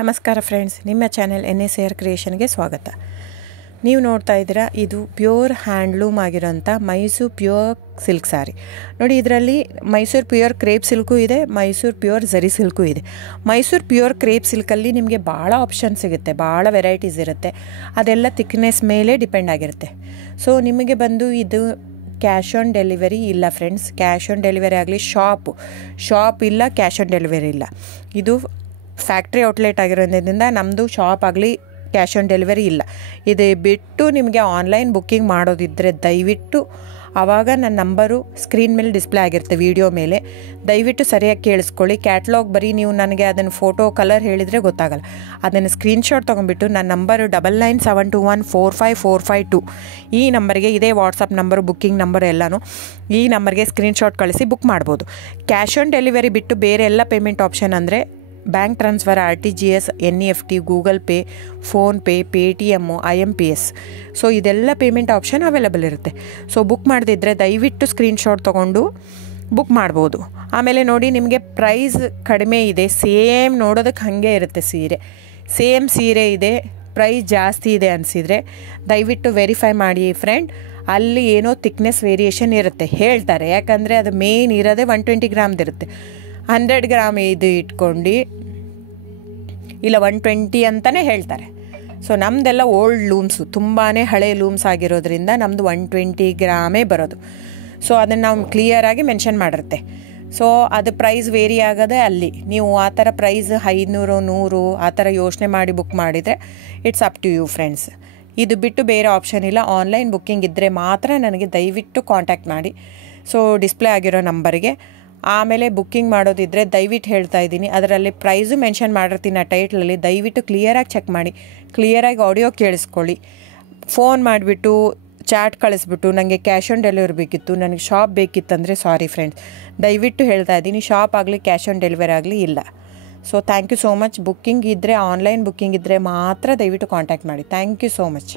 ನಮಸ್ಕಾರ ಫ್ರೆಂಡ್ಸ್, ನಿಮ್ಮ channel NSAR ಕ್ರಿಯೇಷನ್ಗೆ ಸ್ವಾಗತ. ನೀವು ನೋಡ್ತಾ ಇದ್ದೀರಾ, ಇದು ಪ್ಯೂರ್ ಹ್ಯಾಂಡ್ಲೂಮ್ ಆಗಿರೋಂಥ ಮೈಸೂರು ಪ್ಯೂರ್ ಸಿಲ್ಕ್ ಸ್ಯಾರಿ. ನೋಡಿ, ಇದರಲ್ಲಿ ಮೈಸೂರು ಪ್ಯೂರ್ ಕ್ರೇಪ್ ಸಿಲ್ಕು ಇದೆ, ಮೈಸೂರು ಪ್ಯೂರ್ ಝರಿ ಸಿಲ್ಕು ಇದೆ. ಮೈಸೂರು ಪ್ಯೂರ್ ಕ್ರೇಪ್ ಸಿಲ್ಕಲ್ಲಿ ನಿಮಗೆ ಭಾಳ ಆಪ್ಷನ್ ಸಿಗುತ್ತೆ, ಭಾಳ ವೆರೈಟೀಸ್ ಇರುತ್ತೆ. ಅದೆಲ್ಲ ಥಿಕ್ನೆಸ್ ಮೇಲೆ ಡಿಪೆಂಡ್ ಆಗಿರುತ್ತೆ. ಸೊ ನಿಮಗೆ ಬಂದು ಇದು ಕ್ಯಾಶ್ ಆನ್ ಡೆಲಿವರಿ ಇಲ್ಲ ಫ್ರೆಂಡ್ಸ್. ಕ್ಯಾಶ್ ಆನ್ ಡೆಲಿವರಿ ಆಗಲಿ, ಶಾಪ್ ಇಲ್ಲ, ಕ್ಯಾಶ್ ಆನ್ ಡೆಲಿವರಿ ಇಲ್ಲ. ಇದು ಫ್ಯಾಕ್ಟ್ರಿ ಔಟ್ಲೆಟ್ ಆಗಿರೋದ್ರಿಂದ ನಮ್ಮದು ಶಾಪ್ ಆಗಲಿ ಕ್ಯಾಶ್ ಆನ್ ಡೆಲಿವರಿ ಇಲ್ಲ. ಇದು ಬಿಟ್ಟು ನಿಮಗೆ ಆನ್ಲೈನ್ ಬುಕ್ಕಿಂಗ್ ಮಾಡೋದಿದ್ದರೆ ದಯವಿಟ್ಟು ಆವಾಗ ನನ್ನ ನಂಬರು ಸ್ಕ್ರೀನ್ ಮೇಲೆ ಡಿಸ್ಪ್ಲೇ ಆಗಿರುತ್ತೆ, ವಿಡಿಯೋ ಮೇಲೆ. ದಯವಿಟ್ಟು ಸರಿಯಾಗಿ ಕೇಳಿಸ್ಕೊಳ್ಳಿ. ಕ್ಯಾಟ್ಲಾಗ್ ಬರೀ ನೀವು ನನಗೆ ಅದನ್ನು ಫೋಟೋ ಕಲರ್ ಹೇಳಿದರೆ ಗೊತ್ತಾಗಲ್ಲ. ಅದನ್ನು ಸ್ಕ್ರೀನ್ಶಾಟ್ ತೊಗೊಂಡ್ಬಿಟ್ಟು ನನ್ನ ನಂಬರು 9972145452 ಈ ನಂಬರ್ಗೆ, ಇದೇ ವಾಟ್ಸಪ್ ನಂಬರು, ಬುಕ್ಕಿಂಗ್ ನಂಬರ್ ಎಲ್ಲನೂ ಈ ನಂಬರ್ಗೆ ಸ್ಕ್ರೀನ್ಶಾಟ್ ಕಳಿಸಿ ಬುಕ್ ಮಾಡ್ಬೋದು. ಕ್ಯಾಶ್ ಆನ್ ಡೆಲಿವರಿ ಬಿಟ್ಟು ಬೇರೆ ಎಲ್ಲ ಪೇಮೆಂಟ್ ಆಪ್ಷನ್ ಅಂದರೆ bank transfer, RTGS, NEFT, Google pay, PhonePe, Paytm, IMPS. So ಇದೆಲ್ಲ ಪೇಮೆಂಟ್ ಆಪ್ಷನ್ ಅವೈಲೇಬಲ್ ಇರುತ್ತೆ. ಸೊ ಬುಕ್ ಮಾಡದಿದ್ದರೆ ದಯವಿಟ್ಟು ಸ್ಕ್ರೀನ್ಶಾಟ್ ತೊಗೊಂಡು ಬುಕ್ ಮಾಡ್ಬೋದು. ಆಮೇಲೆ ನೋಡಿ, ನಿಮಗೆ ಪ್ರೈಸ್ ಕಡಿಮೆ ಇದೆ, ಸೇಮ್ ನೋಡೋದಕ್ಕೆ ಹಾಗೆ ಇರುತ್ತೆ ಸೇಮ್ ಸೀರೆ ಇದೆ, ಪ್ರೈಸ್ ಜಾಸ್ತಿ ಇದೆ ಅನಿಸಿದರೆ ದಯವಿಟ್ಟು ವೆರಿಫೈ ಮಾಡಿ ಫ್ರೆಂಡ್. ಅಲ್ಲಿ ಏನೋ ಥಿಕ್ನೆಸ್ ವೇರಿಯೇಷನ್ ಇರುತ್ತೆ ಹೇಳ್ತಾರೆ, ಯಾಕಂದರೆ ಅದು ಮೇನ್ ಇರೋದೇ 120 ಗ್ರಾಮ್ದಿರುತ್ತೆ. 100 ಗ್ರಾಮ್ ಇದು ಇಟ್ಕೊಂಡು ಇಲ್ಲ 120 ಅಂತಲೇ ಹೇಳ್ತಾರೆ. ಸೊ ನಮ್ಮದೆಲ್ಲ ಓಲ್ಡ್ ಲೂಮ್ಸು, ತುಂಬಾ ಹಳೆ ಲೂಮ್ಸ್ ಆಗಿರೋದ್ರಿಂದ ನಮ್ಮದು 120 ಗ್ರಾಮೇ ಬರೋದು. ಸೊ ಅದನ್ನು ನಾವು ಕ್ಲಿಯರಾಗಿ ಮೆನ್ಷನ್ ಮಾಡಿರುತ್ತೆ. ಸೊ ಅದು ಪ್ರೈಸ್ ವೇರಿ ಆಗೋದೇ ಅಲ್ಲಿ. ನೀವು ಆ ಥರ ಪ್ರೈಸ್ 500, 100 ಆ ಥರ ಯೋಚನೆ ಮಾಡಿ ಬುಕ್ ಮಾಡಿದರೆ it's up to you friends. ಇದು ಬಿಟ್ಟು ಬೇರೆ ಆಪ್ಷನ್ ಇಲ್ಲ. ಆನ್ಲೈನ್ ಬುಕ್ಕಿಂಗ್ ಇದ್ದರೆ ಮಾತ್ರ ನನಗೆ ದಯವಿಟ್ಟು ಕಾಂಟ್ಯಾಕ್ಟ್ ಮಾಡಿ. ಸೊ ಡಿಸ್ಪ್ಲೇ ಆಗಿರೋ ನಂಬರಿಗೆ. ಆಮೇಲೆ ಬುಕ್ಕಿಂಗ್ ಮಾಡೋದಿದ್ದರೆ ದಯವಿಟ್ಟು ಹೇಳ್ತಾ ಇದ್ದೀನಿ, ಅದರಲ್ಲಿ ಪ್ರೈಸು ಮೆನ್ಷನ್ ಮಾಡಿರ್ತೀನಿ ಆ ಟೈಟ್ಲಲ್ಲಿ. ದಯವಿಟ್ಟು ಕ್ಲಿಯರಾಗಿ ಚೆಕ್ ಮಾಡಿ, ಕ್ಲಿಯರಾಗಿ ಆಡಿಯೋ ಕೇಳಿಸ್ಕೊಳ್ಳಿ. ಫೋನ್ ಮಾಡಿಬಿಟ್ಟು ಚಾಟ್ ಕಳಿಸ್ಬಿಟ್ಟು ನನಗೆ ಕ್ಯಾಶ್ ಆನ್ ಡೆಲಿವರಿ ಬೇಕಿತ್ತು, ನನಗೆ ಶಾಪ್ ಬೇಕಿತ್ತಂದರೆ ಸಾರಿ ಫ್ರೆಂಡ್ಸ್, ದಯವಿಟ್ಟು ಹೇಳ್ತಾ ಇದ್ದೀನಿ, ಶಾಪ್ ಆಗಲಿ ಕ್ಯಾಶ್ ಆನ್ ಡೆಲಿವರಿ ಆಗಲಿ ಇಲ್ಲ. So thank you so much. Booking ಇದ್ದರೆ, ಆನ್ಲೈನ್ ಬುಕ್ಕಿಂಗ್ ಇದ್ದರೆ ಮಾತ್ರ ದಯವಿಟ್ಟು ಕಾಂಟ್ಯಾಕ್ಟ್ ಮಾಡಿ. Thank you so much.